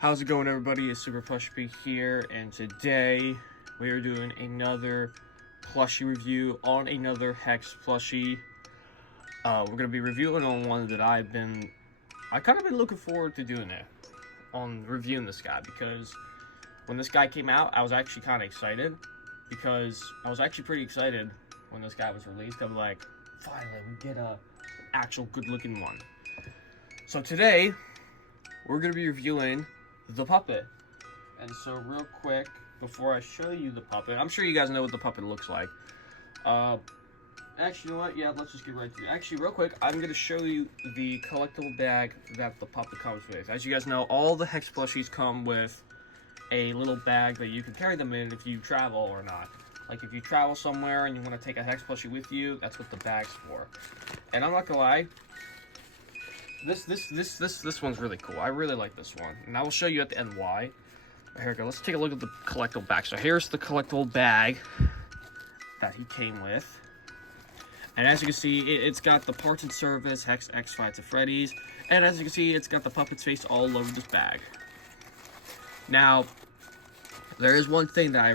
How's it going, everybody? It's Super Plush here, and today we are doing another plushie review on another Hex plushie. We're gonna be reviewing on one that I kind of been looking forward to doing it, on reviewing this guy, because when this guy came out, I was actually kind of excited, because I was actually pretty excited when this guy was released. I'm like, finally, we get a actual good-looking one. So today, we're gonna be reviewing the puppet. And so real quick, before I show you the puppet, I'm sure you guys know what the puppet looks like. Actually, you know what? Yeah, let's just get right to it. Actually, real quick, I'm going to show you the collectible bag that the puppet comes with. As you guys know, all the Hex plushies come with a little bag that you can carry them in if you travel or not. Like if you travel somewhere and you want to take a Hex plushie with you, that's what the bag's for. And I'm not gonna lie, this one's really cool. I really like this one, and I will show you at the end why. Here we go. Let's take a look at the collectible bag. So here's the collectible bag that he came with, and as you can see, it's got the parts and service, Hex X Fights at Freddy's, and as you can see, it's got the puppet's face all over this bag. Now, there is one thing that I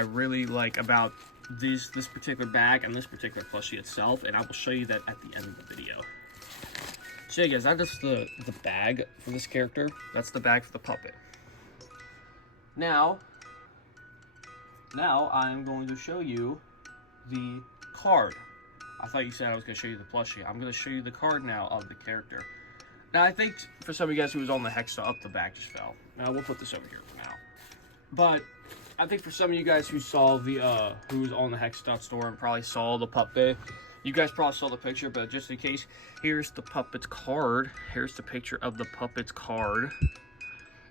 really like about this particular bag and this particular plushie itself, and I will show you that at the end of the video. So yeah, guys, that's the bag for this character. That's the bag for the puppet. Now I'm going to show you the card. I thought you said I was going to show you the plushie. I'm going to show you the card now of the character. Now, I think for some of you guys who was on the Hex up, the bag just fell. Now, we'll put this over here for now. But I think for some of you guys who saw the, who was on the Hex Stuff store and probably saw the puppet, you guys probably saw the picture, but just in case, here's the puppet's card. Here's the picture of the puppet's card.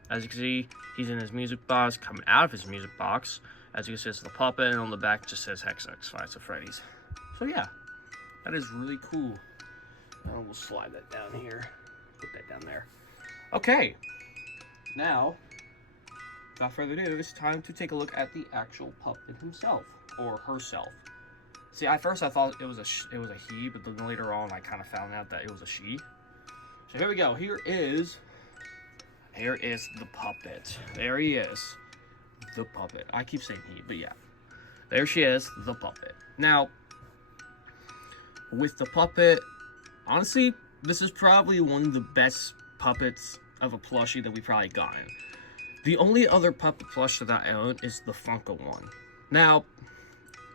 As you can see, he's in his music box, coming out of his music box. As you can see, it's the puppet, and on the back it just says Hex X Fights at Freddy's. So yeah, that is really cool. Now we'll slide that down here. Put that down there. Okay, now, without further ado, it's time to take a look at the actual puppet himself, or herself. See, at first I thought it was a he, but then later on I kind of found out that it was a she. So here we go. Here is the puppet. There he is, the puppet. I keep saying he, but yeah, there she is, the puppet. Now, with the puppet, honestly, this is probably one of the best puppets of a plushie that we probably gotten. The only other puppet plush that I own is the Funko one. Now,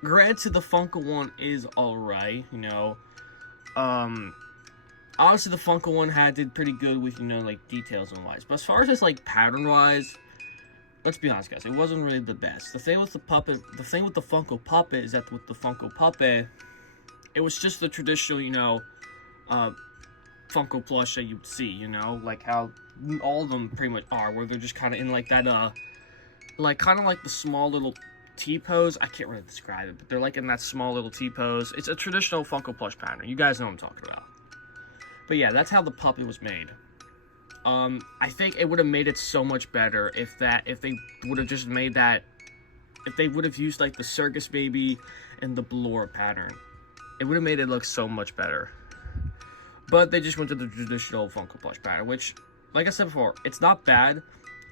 granted, the Funko one is alright, you know. Honestly, the Funko one did pretty good with, you know, like, details and wise. But as far as just, like, pattern-wise, let's be honest, guys, it wasn't really the best. The thing with the puppet, the thing with the Funko Puppet is that with the Funko Puppet, it was just the traditional, you know, Funko plush that you'd see, you know, like how all of them pretty much are, where they're just kind of in, like, that, like, kind of like the small little T-pose. I can't really describe it, but they're like in that small little T-pose. It's a traditional Funko plush pattern. You guys know what I'm talking about. But yeah, that's how the puppet was made. I think it would have made it so much better if they would have just made that, if they would have used like the Circus Baby and the Blur pattern. It would have made it look so much better. But they just went to the traditional Funko plush pattern, which, like I said before, it's not bad,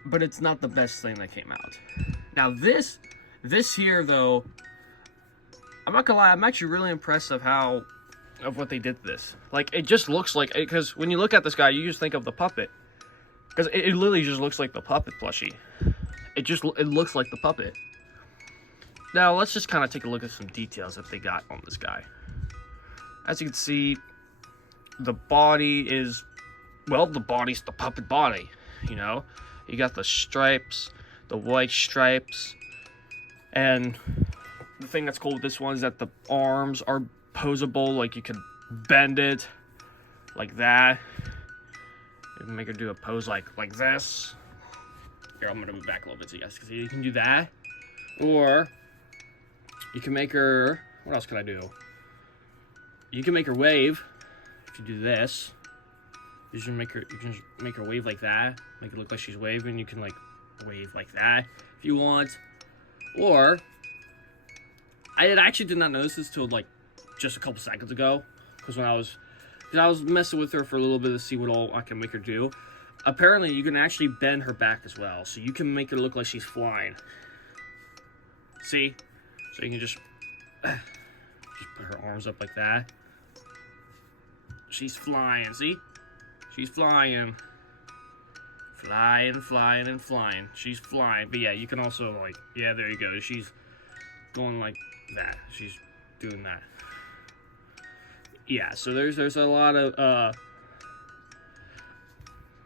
but it's not the best thing that came out. Now this here, though, I'm not gonna lie, I'm actually really impressed of what they did to this. Like, it just looks like, because when you look at this guy, you just think of the puppet. Because it literally just looks like the puppet plushie. It looks like the puppet. Now, let's just kind of take a look at some details that they got on this guy. As you can see, the body is, well, the body's the puppet body, you know? You got the stripes, the white stripes. And the thing that's cool with this one is that the arms are posable, like you could bend it like that. You can make her do a pose like this. Here, I'm gonna move back a little bit so you guys can see. You can do that, or you can make her. What else can I do? You can make her wave. If you do this, you can just make her wave like that. Make it look like she's waving. You can like wave like that if you want. Or, I actually did not notice this till like just a couple seconds ago, because I was messing with her for a little bit to see what all I can make her do. Apparently, you can actually bend her back as well, so you can make it look like she's flying. See? So you can just put her arms up like that. She's flying, see? She's flying. Flying, flying, and flying. She's flying. But yeah, you can also, like, yeah, there you go. She's going like that. She's doing that. Yeah, so there's a lot of,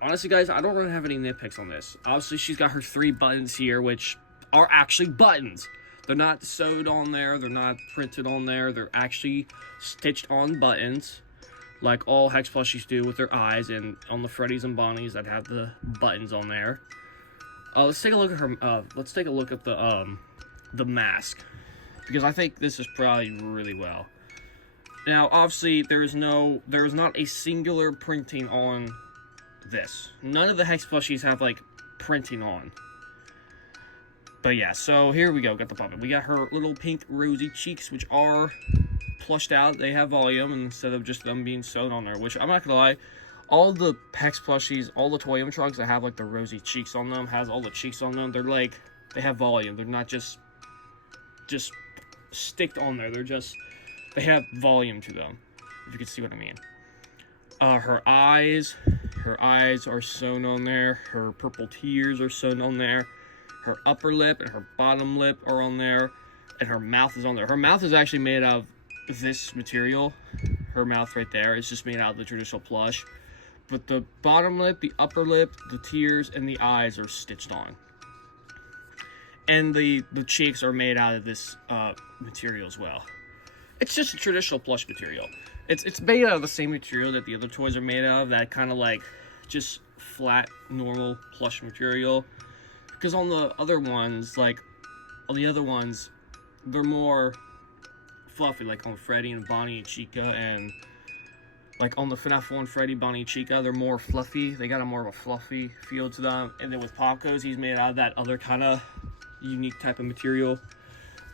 honestly, guys, I don't really have any nitpicks on this. Obviously, she's got her 3 buttons here, which are actually buttons. They're not sewed on there. They're not printed on there. They're actually stitched on buttons, like all Hex plushies do with their eyes, and on the Freddies and Bonnies that have the buttons on there. Let's take a look at her. Let's take a look at the mask, because I think this is probably really well. Now, obviously, there is not a singular printing on this. None of the Hex plushies have like printing on. But yeah, so here we go. Got the puppet. We got her little pink rosy cheeks, which are plushed out. They have volume instead of just them being sewn on there. Which I'm not gonna lie, all the Hex plushies, all the toy animatronics that have like the rosy cheeks on them, has all the cheeks on them. They're like, they have volume. They're not just sticked on there. They have volume to them. If you can see what I mean. Her eyes are sewn on there. Her purple tears are sewn on there. Her upper lip and her bottom lip are on there. And her mouth is on there. Her mouth is actually made out of this material. Her mouth right there is just made out of the traditional plush. But the bottom lip, the upper lip, the tears, and the eyes are stitched on. And the cheeks are made out of this material as well. It's just a traditional plush material. It's made out of the same material that the other toys are made out of, that kind of like just flat, normal plush material. Because on the other ones, they're more fluffy, like on Freddy and Bonnie and Chica, and like on the FNaF 1 Freddy, Bonnie, and Chica, they're more fluffy. They got a more of a fluffy feel to them. And then with Paco's, he's made out of that other kind of unique type of material.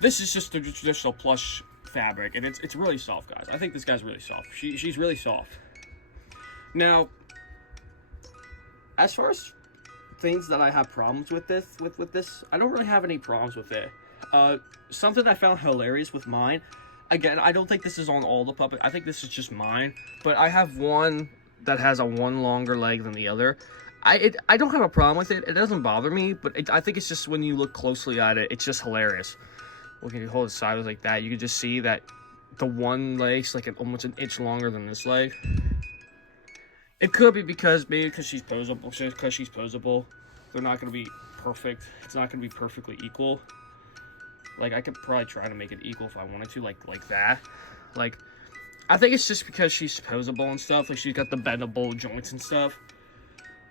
This is just a traditional plush fabric, and it's really soft, guys. I think this guy's really soft. She's really soft. Now, as far as things that I have problems with this, I don't really have any problems with it. Something I found hilarious with mine, again, I don't think this is on all the puppet. I think this is just mine, but I have one that has one longer leg than the other. I don't have a problem with it. It doesn't bother me, but I think it's just when you look closely at it, it's just hilarious. When you hold it sideways like that, you can just see that the one leg's like almost an inch longer than this leg. It could be because she's posable. They're not going to be perfect. It's not going to be perfectly equal. Like, I could probably try to make it equal if I wanted to, like that. Like, I think it's just because she's posable and stuff. Like, she's got the bendable joints and stuff.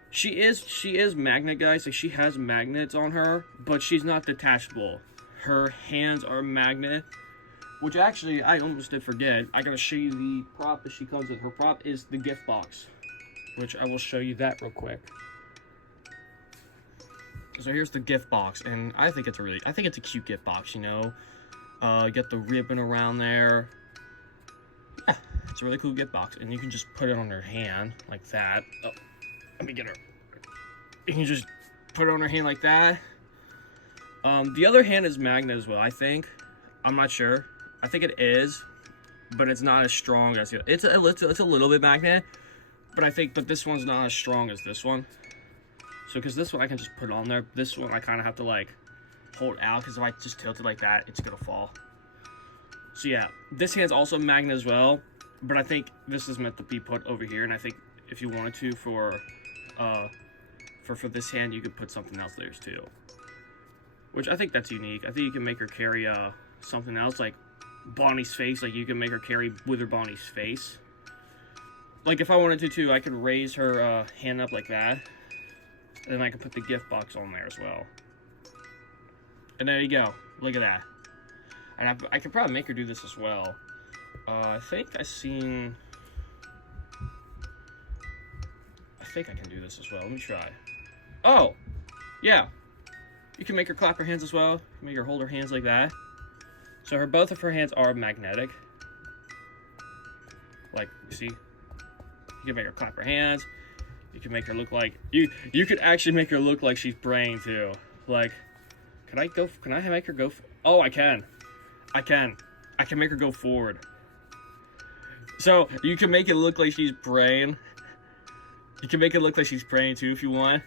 She is magnet, guys. Like, she has magnets on her, but she's not detachable. Her hands are magnet, which actually, I almost did forget. I gotta show you the prop that she comes in. Her prop is the gift box, which I will show you that real quick. So here's the gift box, and I think it's a cute gift box, you know. You got the ribbon around there. Yeah, it's a really cool gift box, and you can just put it on her hand like that. Oh, let me get her. You can just put it on her hand like that. The other hand is magnet as well, I think. I'm not sure. I think it is, but it's not as strong as the other. It's a little bit magnet, but this one's not as strong as this one. So, because this one I can just put it on there. This one I kind of have to like hold out, because if I just tilt it like that, it's gonna fall. So yeah, this hand's also magnet as well, but I think this is meant to be put over here. And I think if you wanted to for this hand, you could put something else there too. Which I think that's unique. I think you can make her carry something else, like Bonnie's face. Like, you can make her carry Wither Bonnie's face. Like, if I wanted to too, I could raise her hand up like that. And then I can put the gift box on there as well. And there you go. Look at that. And I could probably make her do this as well. I think I can do this as well. Let me try. Oh! Yeah. You can make her clap her hands as well. Make her hold her hands like that. So both of her hands are magnetic. Like, you see? You can make her clap her hands. You can make her look like you could actually make her look like she's braying too. Like, can I make her go? Oh, I can make her go forward. So you can make it look like she's braying. You can make it look like she's praying too if you want.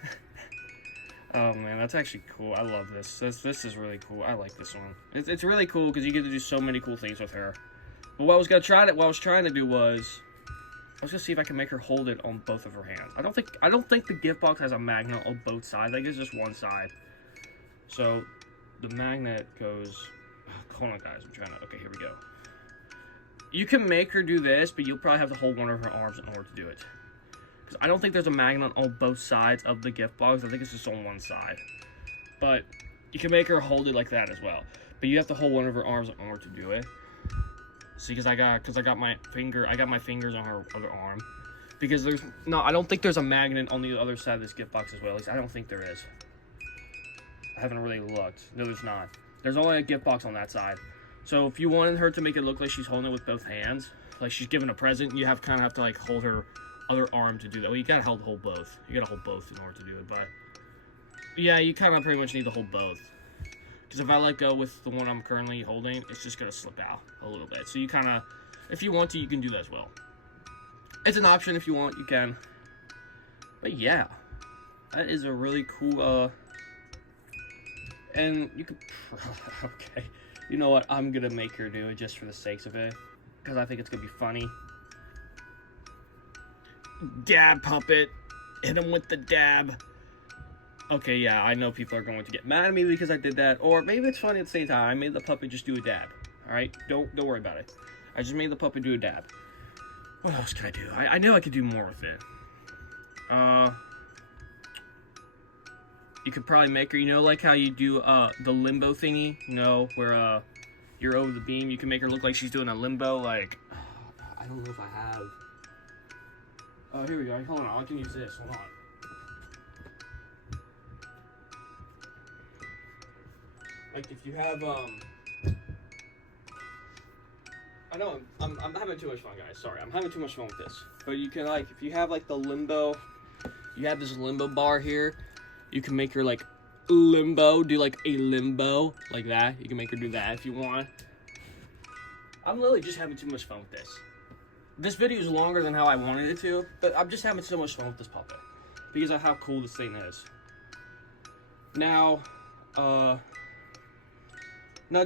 Oh man, that's actually cool. I love this. This is really cool. I like this one. It's really cool because you get to do so many cool things with her. But what I was trying to do was, I was gonna see if I can make her hold it on both of her hands. I don't think the gift box has a magnet on both sides. I think it's just one side. So the magnet goes. Oh, hold on, guys. I'm trying to. Okay, here we go. You can make her do this, but you'll probably have to hold one of her arms in order to do it. Because I don't think there's a magnet on both sides of the gift box. I think it's just on one side. But you can make her hold it like that as well. But you have to hold one of her arms in order to do it. See, because I got my fingers on her other arm. Because I don't think there's a magnet on the other side of this gift box as well. At least I don't think there is. I haven't really looked. No, there's not. There's only a gift box on that side. So if you wanted her to make it look like she's holding it with both hands, like she's giving a present, you kind of have to like hold her other arm to do that. Well, you gotta hold both. You gotta hold both in order to do it. But yeah, you kind of pretty much need to hold both. Because if I let go with the one I'm currently holding, it's just gonna slip out a little bit. So you kind of, if you want to, you can do that as well. It's an option if you want, you can. But yeah, that is a really cool. And you could, okay. You know what? I'm gonna make her do it just for the sakes of it, because I think it's gonna be funny. Dab puppet, hit him with the dab. Okay, yeah, I know people are going to get mad at me because I did that, or maybe it's funny at the same time. I made the puppet just do a dab. All right, don't worry about it. I just made the puppet do a dab. What else can I do? I knew I could do more with it. You could probably make her, you know, like how you do the limbo thingy, you know, where you're over the beam. You can make her look like she's doing a limbo, like, I don't know if I have. Oh, here we go. Hold on, I can use this. Hold on. Like if you have I know I'm having too much fun, guys. Sorry, I'm having too much fun with this. But you can, like, if you have like the limbo, you have this limbo bar here. You can make her like limbo, do like a limbo like that. You can make her do that if you want. I'm literally just having too much fun with this. This video is longer than how I wanted it to, but I'm just having so much fun with this puppet because of how cool this thing is. Now,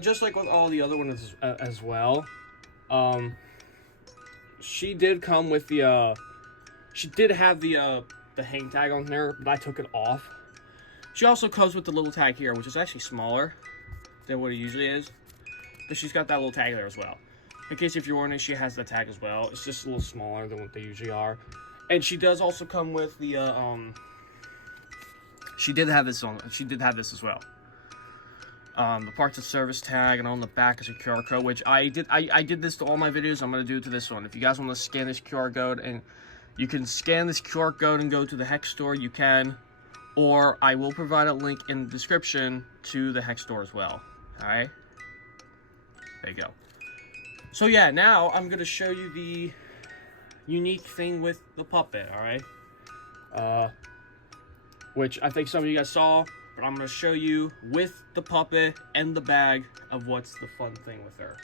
just like with all the other ones as well, she did come with the, she did have the hang tag on there, but I took it off. She also comes with the little tag here, which is actually smaller than what it usually is. But she's got that little tag there as well. In case if you're wondering, she has the tag as well. It's just a little smaller than what they usually are. And she does also come with the, she did have this as well. The parts of service tag, and on the back is a QR code, which I did this to all my videos. I'm going to do it to this one. If you guys want to scan this QR code, and you can scan this QR code and go to the Hex store, you can. Or I will provide a link in the description to the Hex store as well. Alright? There you go. So yeah, now I'm going to show you the unique thing with the puppet, alright? Which I think some of you guys saw, but I'm going to show you with the puppet and the bag of what's the fun thing with her.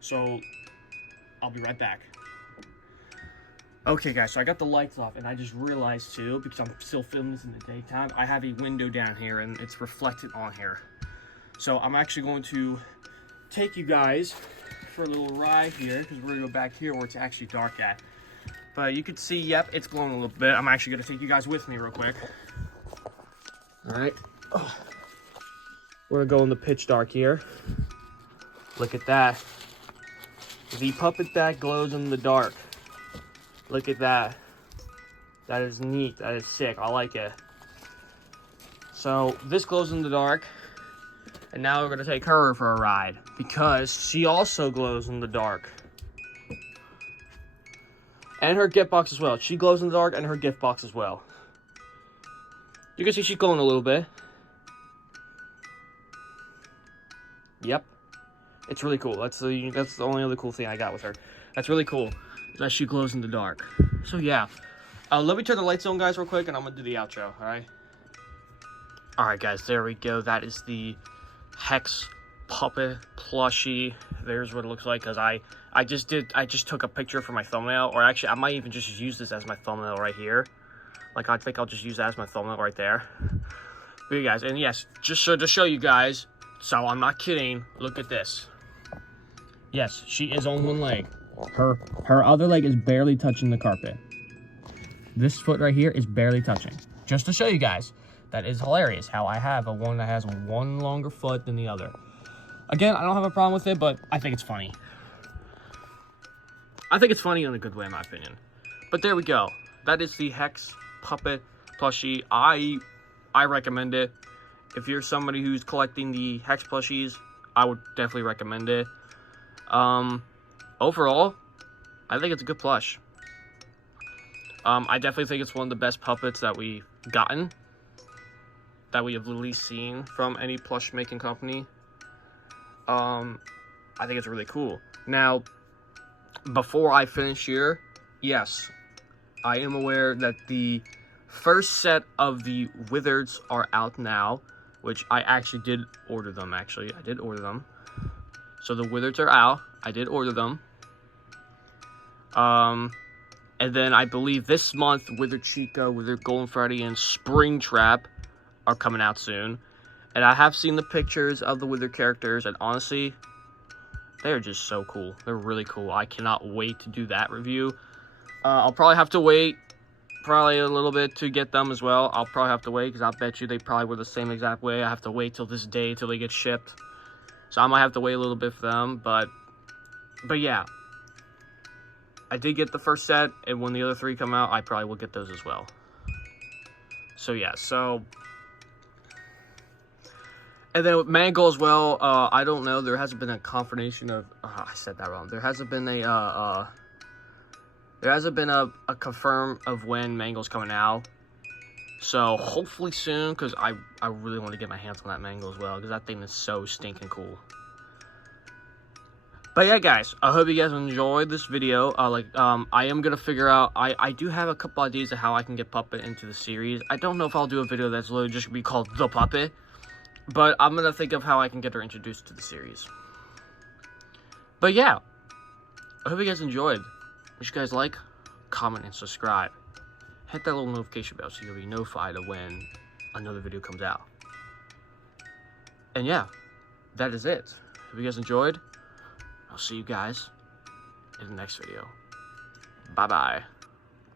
So, I'll be right back. Okay guys, so I got the lights off, and I just realized too, because I'm still filming this in the daytime, I have a window down here and it's reflected on here. So I'm actually going to take you guys for a little ride here, because we're going to go back here where it's actually dark at. But you can see, yep, it's glowing a little bit. I'm actually going to take you guys with me real quick. Alright. Oh. We're going to go in the pitch dark here. Look at that. The puppet bag glows in the dark. Look at that. That is neat. That is sick. I like it. So, this glows in the dark. And now we're going to take her for a ride, because she also glows in the dark. And her gift box as well. She glows in the dark, and her gift box as well. You can see she's glowing a little bit. Yep. It's really cool. That's the only other cool thing I got with her. That's really cool. That she glows in the dark. So yeah, Let me turn the lights on, guys, real quick, and I'm gonna do the outro. All right. All right, guys. There we go. That is the Hex Puppet Plushie. There's what it looks like. Cause I just took a picture for my thumbnail, or actually, I might even just use this as my thumbnail right here. Like, I think I'll just use that as my thumbnail right there. But you guys, and yes, just to show you guys. So I'm not kidding. Look at this. Yes, she is on one leg. Her other leg is barely touching the carpet. This foot right here is barely touching. Just to show you guys, that is hilarious how I have a one that has one longer foot than the other. Again, I don't have a problem with it, but I think it's funny. I think it's funny in a good way, in my opinion. But there we go. That is the Hex Puppet Plushie. I recommend it. If you're somebody who's collecting the Hex plushies, I would definitely recommend it. Overall, I think it's a good plush. I definitely think it's one of the best puppets that we've gotten, that we have at least seen from any plush making company. I think it's really cool. Now, before I finish here, yes, I am aware that the first set of the Wizards are out now, which I actually did order them, I did order them. So the Wizards are out. I did order them. And then I believe this month, Wizard Chica, Wizard Golden Freddy, and Springtrap are coming out soon. And I have seen the pictures of the Wizard characters, and honestly, they're just so cool. They're really cool. I cannot wait to do that review. I'll probably have to wait probably a little bit to get them as well. I'll probably have to wait, because I'll bet you they probably were the same exact way. I have to wait till this day till they get shipped. So I might have to wait a little bit for them, but yeah. I did get the first set, and when the other three come out, I probably will get those as well. So yeah, and then with Mangle as well, I don't know, there hasn't been a confirmation of, I said that wrong. There hasn't been a confirm of when Mangle's coming out. So hopefully soon, because I really want to get my hands on that Mangle as well, because that thing is so stinking cool. But yeah, guys, I hope you guys enjoyed this video. I am going to figure out, I do have a couple ideas of how I can get Puppet into the series. I don't know if I'll do a video that's literally just going to be called The Puppet, but I'm going to think of how I can get her introduced to the series. But yeah, I hope you guys enjoyed. Wish you guys like, comment, and subscribe. Hit that little notification bell so you'll be notified of when another video comes out. And yeah, that is it. Hope you guys enjoyed. I'll see you guys in the next video. Bye-bye.